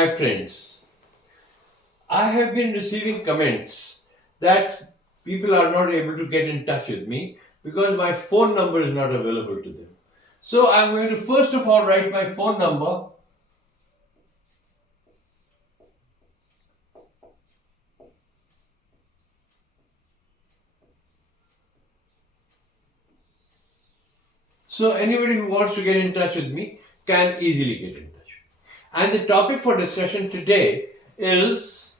my friends, I have been receiving comments that people are not able to get in touch with me because my phone number is not available to them. So I'm going to first of all write my phone number so anybody who wants to get in touch with me can easily get in touch. And the topic for discussion today is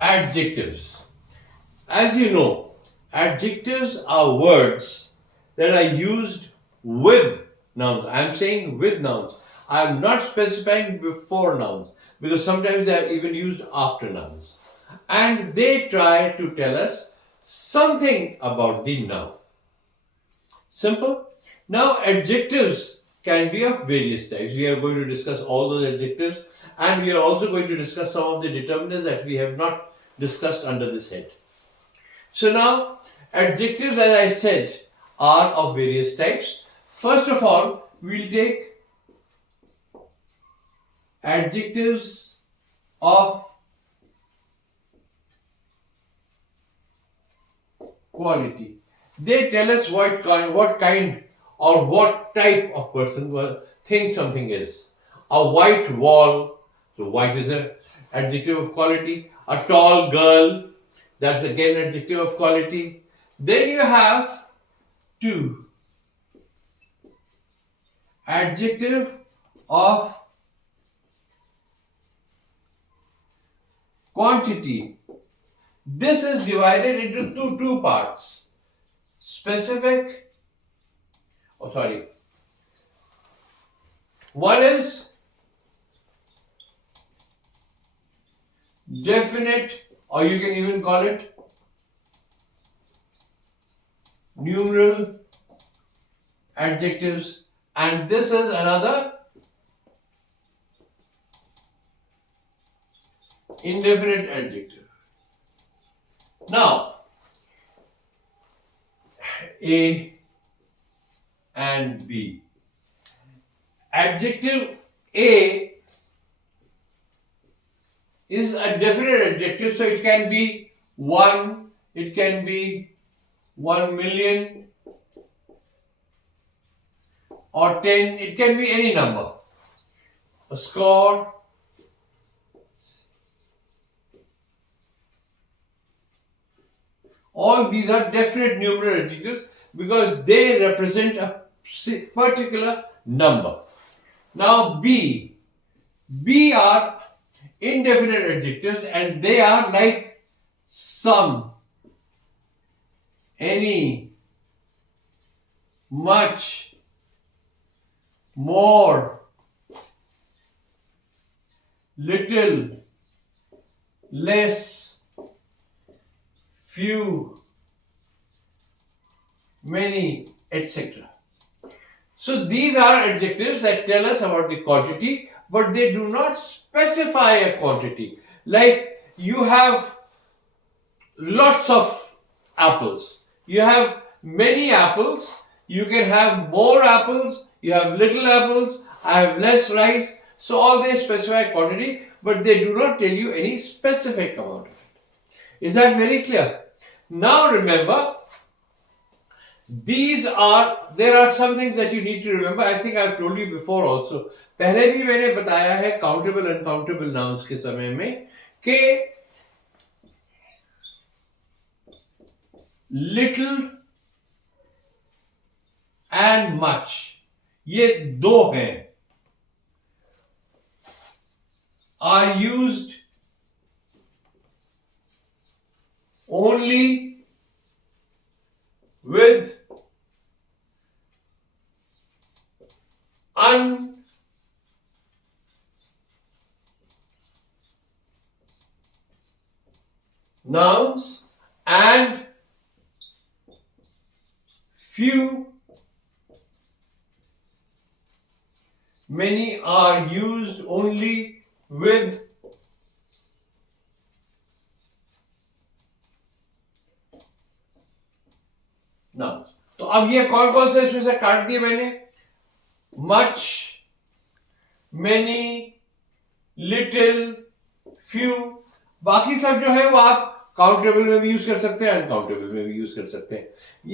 adjectives. As you know, adjectives are words that are used with nouns. I am saying with nouns. I am not specifying before nouns because sometimes they are even used after nouns. And they try to tell us something about the noun. Simple. Now, adjectives can be of various types. We are going to discuss all those adjectives, and we are also going to discuss some of the determinants that we have not discussed under this head. So now, adjectives, as I said, are of various types. First of all, we'll take adjectives of quality. They tell us what kind or what type of person thinks something is. A white wall, so white is an adjective of quality. A tall girl, that's again adjective of quality. Then you have two, adjective of quantity. This is divided into two parts. Specific, one is definite, or you can even call it numeral adjectives, and this is another indefinite adjective. Now, A and B. Adjective A is a definite adjective, so it can be 1, it can be 1,000,000 or 10, it can be any number. A score, all these are definite numeral adjectives because they represent a particular number. Now B are indefinite adjectives and they are like some, any, much, more, little, less, few, many, etc. So these are adjectives that tell us about the quantity, but they do not specify a quantity. Like you have lots of apples. You have many apples. You can have more apples. You have little apples. I have less rice. So all they specify quantity, but they do not tell you any specific amount of it. Is that very clear? Now remember, there are some things that you need to remember. I think I've told you before also. पहले भी मैंने बताया है countable and uncountable nouns के समय में कि little and much, ये दो हैं, are used only with nouns and few, many are used only with अब ये कौन कौन से इसमें से काट दिए मैंने? Much, many, little, few. बाकी सब जो है वो आप काउंटेबल में भी यूज कर सकते हैं, अनकाउंटेबल में भी यूज कर सकते हैं।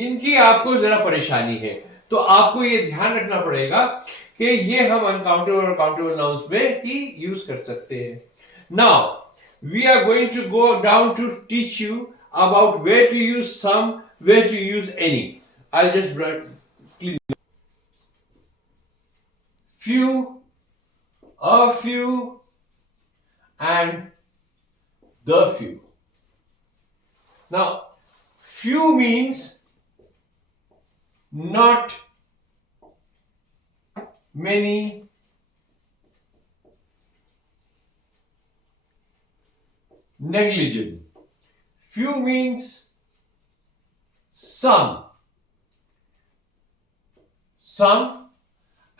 इनकी आपको जरा परेशानी है, तो आपको ये ध्यान रखना पड़ेगा कि ये हम अनकाउंटेबल और काउंटेबल नाउन्स में ही यूज कर सकते हैं। Now we are going to go down to teach you about where to use some, where to use any. I just few, a few, and the few. Now, few means not many, negligible. Few means some,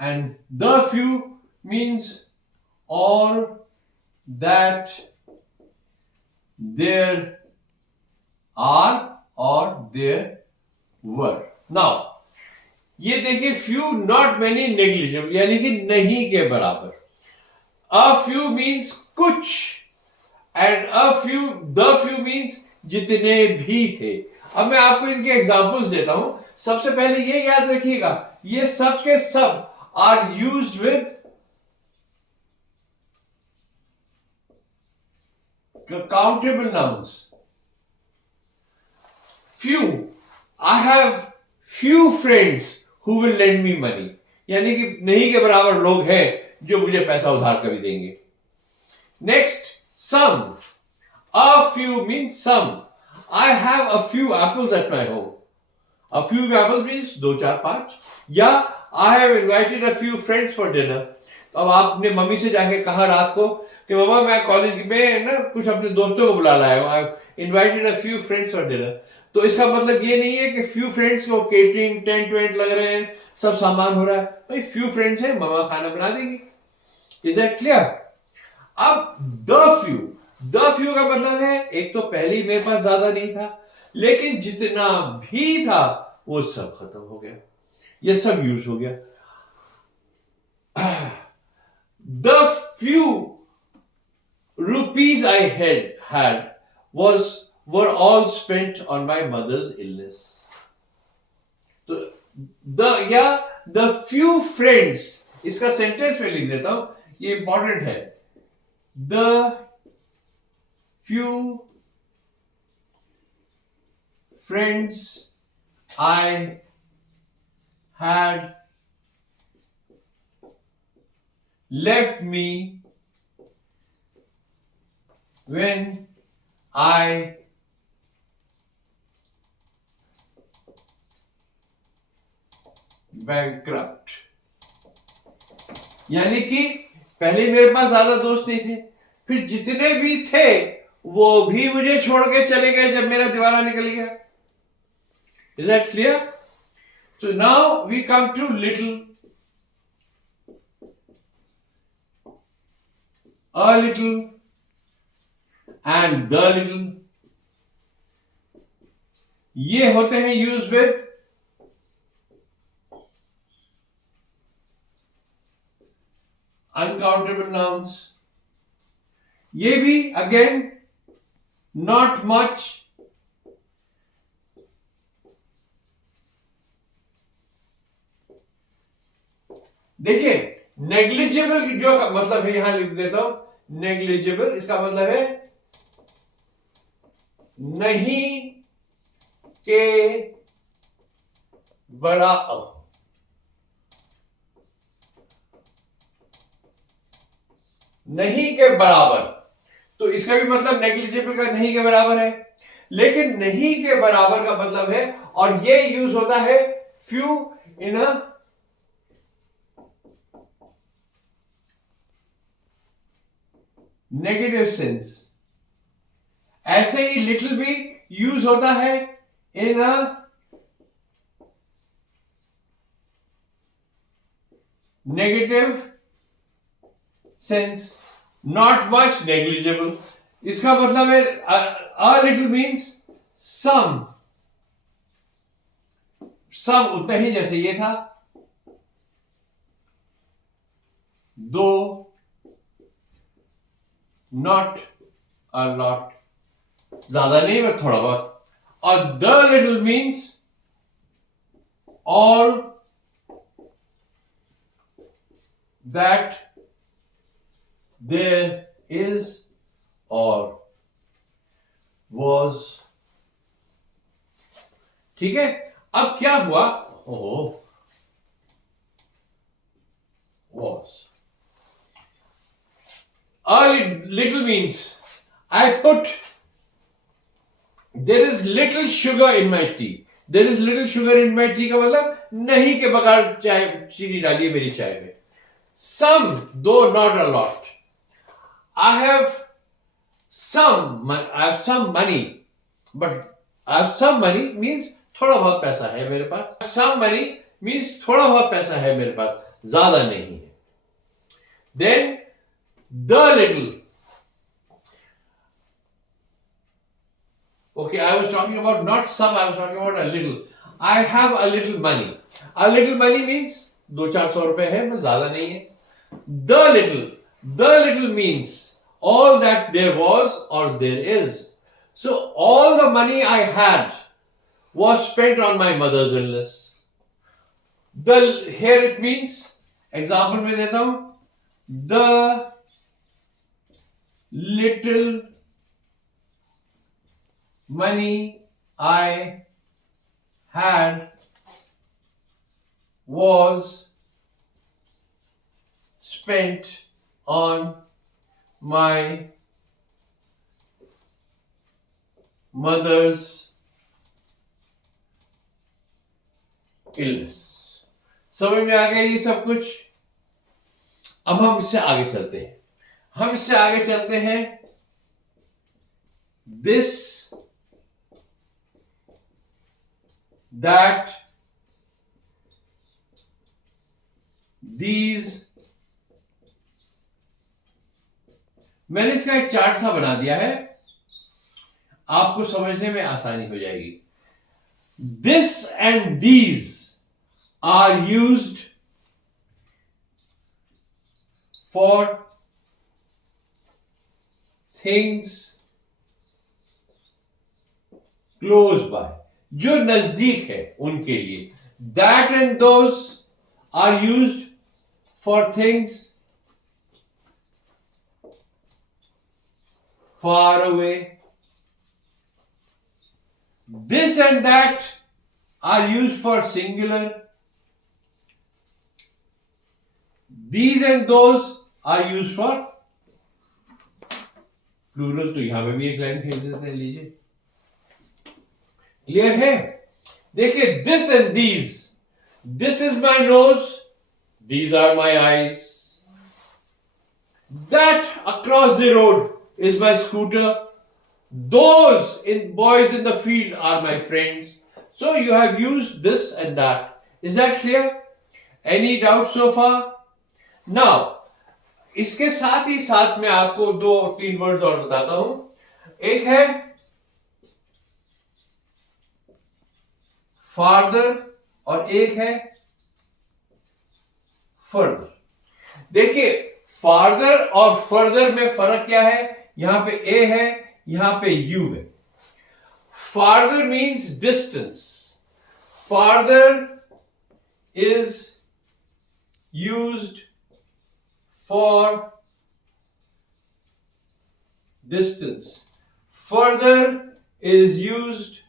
and the few means all that there are or there were. Now, ये देखिए few, not many, negligible, यानी कि नहीं के बराबर. A few means कुछ, and a few, the few means जितने भी थे. अब मैं आपको इनके एग्जांपल्स देता हूं. सबसे पहले ये याद रखिएगा, ये सब के सब are used with countable nouns. Few, I have few friends who will lend me money. यानी कि नहीं के बराबर लोग हैं जो मुझे पैसा उधार कभी देंगे. Next, some. A few means some. I have a few apples at my home. A few apples means 2, 4, 5. या I have invited a few friends for dinner. तो अब आपने मम्मी से जाके कहा रात को कि मम्मा मैं कॉलेज में ना कुछ अपने दोस्तों को बुला लाया हूँ. I have invited a few friends for dinner. तो इसका मतलब ये नहीं है कि few friends को केटरिंग, टेंट वेंट लग रहे हैं, सब सामान हो रहा है. भाई few friends है, मम्मा खाना बना देगी. Is that clear? अब the few का मतलब है, एक तो पहले ही मेरे पास ज्यादा नहीं था, लेकिन जितना भी था वो सब खत्म हो गया, ये सब यूज हो गया. The few rupees I had were all spent on my mother's illness. तो the few friends, इसका सेंटेंस में लिख देता हूं, ये इंपॉर्टेंट है. The few friends I had left me when I bankrupt. यानी कि पहले मेरे पास ज्यादा दोस्त नहीं थे, फिर जितने भी थे वो भी मुझे छोड़ के चले गए जब मेरा दिवाला निकल गया. Is that clear? So now we come to little. A little and the little. ये होते हैं यूज विद अनकाउंटेबल नाउन्स. ये भी अगेन नॉट मच, देखिए नेग्लिजिबल जो मतलब है, यहां लिख देता हूं. नेग्लिजिबल इसका मतलब है नहीं के बराबर. नहीं के बराबर, तो इसका भी मतलब नेग्लिजिबल का नहीं के बराबर है, लेकिन नहीं के बराबर का मतलब है, और ये यूज होता है few in a negative sense. ऐसे ही लिटिल भी यूज होता है in a negative sense. Not much, negligible. इसका मतलब है अ लिटिल मीन्स सम सब उतना ही जैसे ये था, दो, नॉट अ लॉट, ज्यादा नहीं बस थोड़ा बहुत. और the little means all that there is or was. ठीक है. अब क्या हुआ? ओहो, was. A little means I put, there is little sugar in my tea. There is little sugar in my tea का मतलब नहीं के बगैर चाय चीनी डालिए मेरी चाय में. Some, though not a lot. I have some money, but I have some money means थोड़ा बहुत पैसा है मेरे पास. Some money means थोड़ा बहुत पैसा है मेरे पास, ज्यादा नहीं है. Then the little. Okay, I was talking about not some, I was talking about a little. I have a little money. A little money means 200-400 रुपए है, बस ज्यादा नहीं है. The little means all that there was or there is. So all the money I had was spent on my mother's illness. Here it means, example में देता हूं, the little money I had was spent on my mother's illness. समझ में आ गया ये सब कुछ? अब हम इससे आगे चलते हैं. This, that, these. मैंने इसका एक चार्ट सा बना दिया है, आपको समझने में आसानी हो जाएगी. This and these are used for things close by, जो नजदीक है उनके लिए. That and those are used for things far away. This and that are used for singular. These and those are used for plural. तो यहां पे भी एक लाइन फेंक देते हैं, लीजिए. क्लियर है? देखिए, this and these. This is my nose. These are my eyes. That across the road is my scooter. Those boys in the field are my friends. So you have used this and that. Is that clear? Any doubt so far? Now, इसके साथ ही साथ मैं आपको 2-3 words और बताता हूं. एक है farther और एक है further. देखिए, farther और further में फर्क क्या है? यहां पे A है, यहां पे U है. Farther means distance. Farther is used for distance. Further is used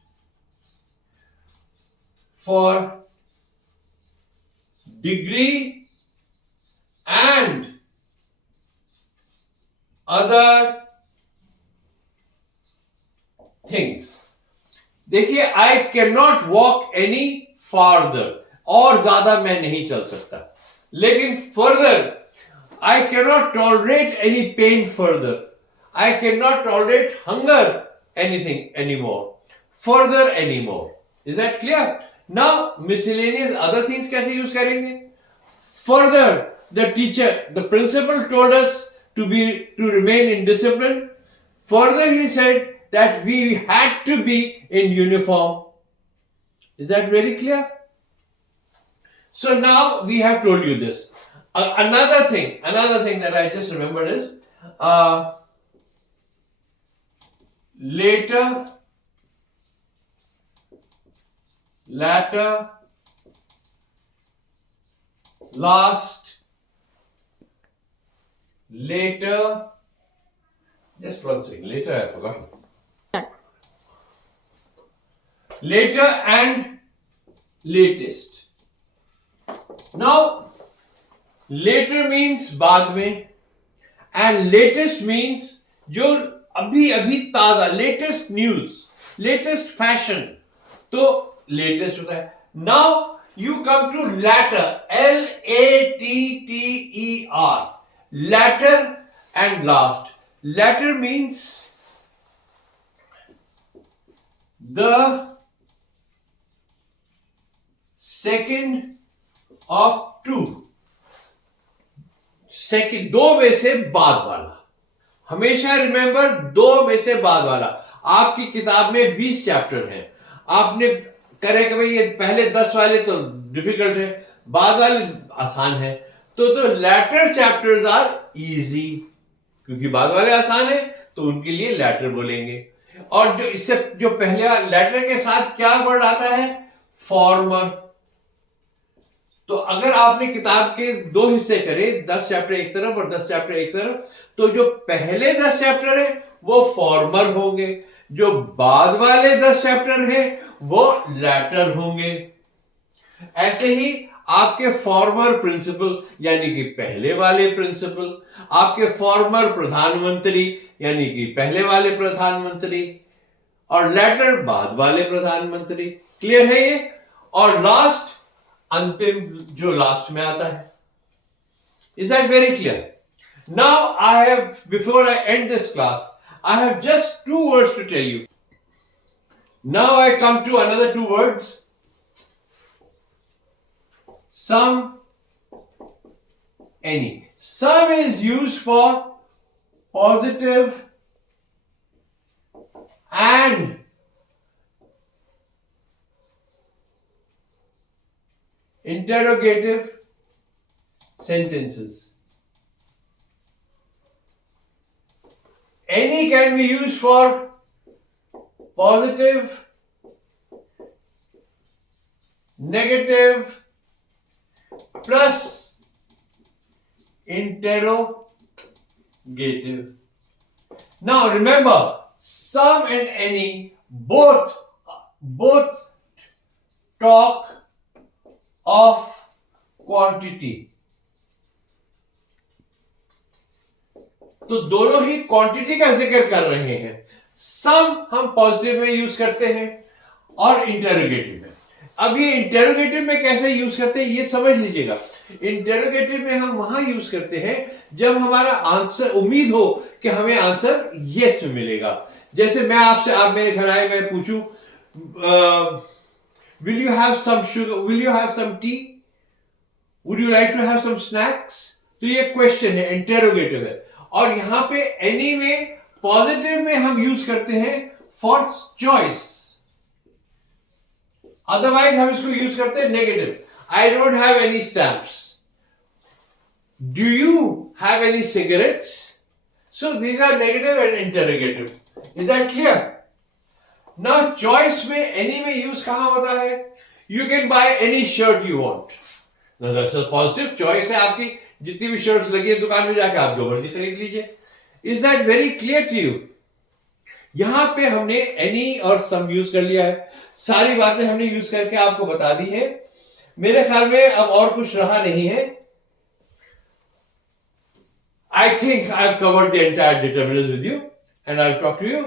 for degree and other things. देखिए, I cannot walk any farther, और ज्यादा मैं नहीं चल सकता. लेकिन further, I cannot tolerate any pain further. I cannot tolerate hunger anything anymore. Further anymore. Is that clear? Now, miscellaneous other things कैसे use करेंगे? Further, the teacher, the principal told us to remain in discipline. Further, he said that we had to be in uniform. Is that very clear? So now we have told you this. Another thing that I just remembered is later, latter, last, later. Just one second. Later, I forgot. Later and latest. Now, later means बाद में, and latest means जो अभी अभी ताजा, latest news, latest fashion, तो latest होता है. Now you come to latter, LATTER, latter and last. Latter means the second of two, second, दो में से बाद वाला. हमेशा रिमेंबर, दो में से बाद वाला. आपकी किताब में 20 चैप्टर हैं. आपने करे कि भाई ये पहले 10 वाले तो डिफिकल्ट है, बाद वाले आसान है, तो लैटर चैप्टर्स आर इजी, क्योंकि बाद वाले आसान है तो उनके लिए लैटर बोलेंगे. और जो इससे जो पहले लैटर के साथ क्या वर्ड आता है, फॉर्मर. तो अगर आपने किताब के 2 हिस्से करे, 10 चैप्टर एक तरफ और 10 चैप्टर एक तरफ, तो जो पहले 10 चैप्टर है वो फॉर्मर होंगे, जो बाद वाले 10 चैप्टर हैं वो लैटर होंगे. ऐसे ही आपके फॉर्मर प्रिंसिपल यानी कि पहले वाले प्रिंसिपल, आपके फॉर्मर प्रधानमंत्री यानी कि पहले वाले प्रधानमंत्री, और लैटर बाद वाले प्रधानमंत्री. क्लियर है ये? और लास्ट, अंतिम, जो लास्ट में आता है. Is that very clear? Now I have, before I end this class, I have just 2 words to tell you. Now I come to another 2 words. Some, any. Some is used for positive and interrogative sentences. Any can be used for positive, negative, plus interrogative. Now remember, some and any both talk of quantity. तो दोनों ही quantity का जिक्र कर रहे हैं. सम हम positive में use करते हैं और इंटेरोगेटिव में. अब ये इंटेरोगेटिव में कैसे यूज करते हैं ये समझ लीजिएगा. इंटेरोगेटिव में हम वहां यूज करते हैं जब हमारा आंसर, उम्मीद हो कि हमें आंसर यस में मिलेगा. जैसे मैं आपसे, आप मेरे घर आए, मैं पूछूं will you have some sugar, will you have some tea, would you like to have some snacks. तो ये क्वेश्चन है, इंटेरोगेटिव है. और यहां पे एनी में, पॉजिटिव में हम यूज करते हैं फॉर चॉइस. अदरवाइज हम इसको यूज करते हैं negative. I don't have any stamps. Do you have any cigarettes? So these are negative and interrogative. Is that clear? Now choice में, एनी में यूज कहां होता है? You can buy any shirt you want. Positive choice है आपकी, जितनी भी shirts लगी है दुकान में जाके आप जो मर्जी खरीद लीजिए. Is that very clear to you? यहां पे हमने एनी और सम यूज कर लिया है. सारी बातें हमने यूज करके आपको बता दी है. मेरे ख्याल में अब और कुछ रहा नहीं है. I think I've covered the entire determinants with you, and I'll talk to you.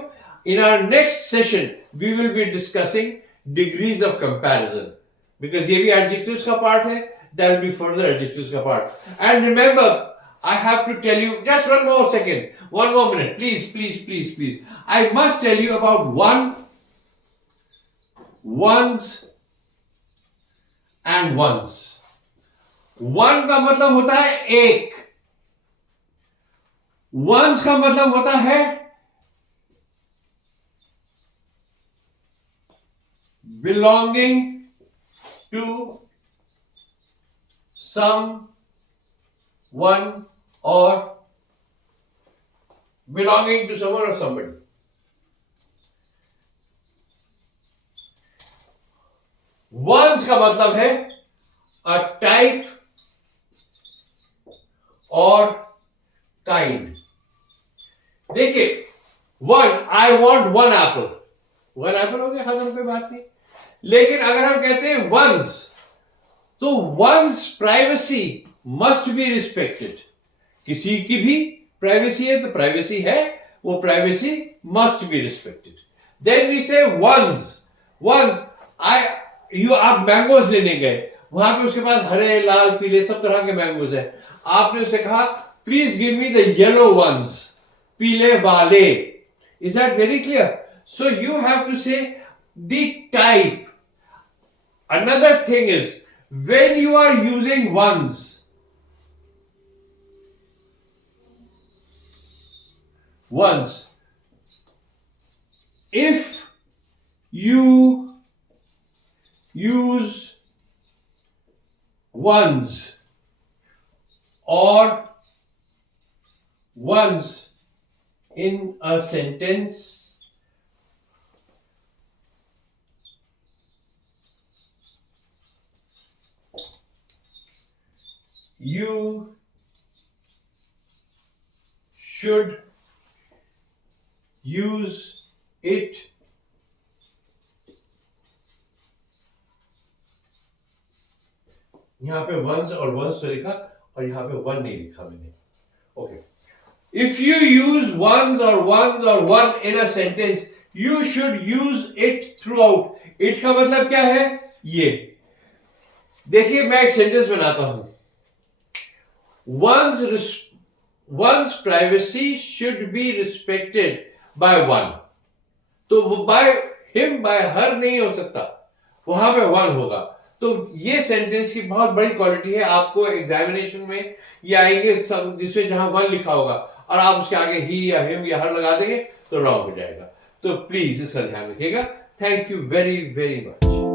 In our next session, we will be discussing degrees of comparison. Because ये भी adjectives का part है, there will be further adjectives का part. And remember, I have to tell you, just one more second, one more minute, please, please, please, please. I must tell you about ones, and ones. One का मतलब होता है एक. Ones का मतलब होता है belonging to some, one, or belonging to someone or somebody. Ones का मतलब है a type or kind. देखिए, one, I want one apple. One apple हो गया, खत्म, कोई बात नहीं. लेकिन अगर हम कहते हैं ones, तो one's privacy must be respected. किसी की भी प्राइवेसी है तो प्राइवेसी है, वो privacy must be respected. Then we say ones, आप मैंगोज लेने गए, वहां पे उसके पास हरे, लाल, पीले सब तरह के मैंगोज है. आपने उसे कहा please give me the yellow ones, पीले वाले. Is that very clear? So you have to say the type. Another thing is when you are using ones, if you use ones or ones in a sentence, you should use it यहां पे once और once तो लिखा और यहां पे one नहीं लिखा मैंने. Okay, if you use ones और one in a sentence, you should use it throughout. It का मतलब क्या है? ये देखिए, मैं एक सेंटेंस बनाता हूं. One's privacy should be respected by one. तो वो by him, by her नहीं हो सकता, वहां पे one होगा. तो ये सेंटेंस की बहुत बड़ी क्वालिटी है. आपको एग्जामिनेशन में ये आएंगे जिसमें जहां वन लिखा होगा और आप उसके आगे ही या हिम या हर लगा देंगे तो रॉन्ग हो जाएगा. तो प्लीज इसका ध्यान रखिएगा. Thank you very very much.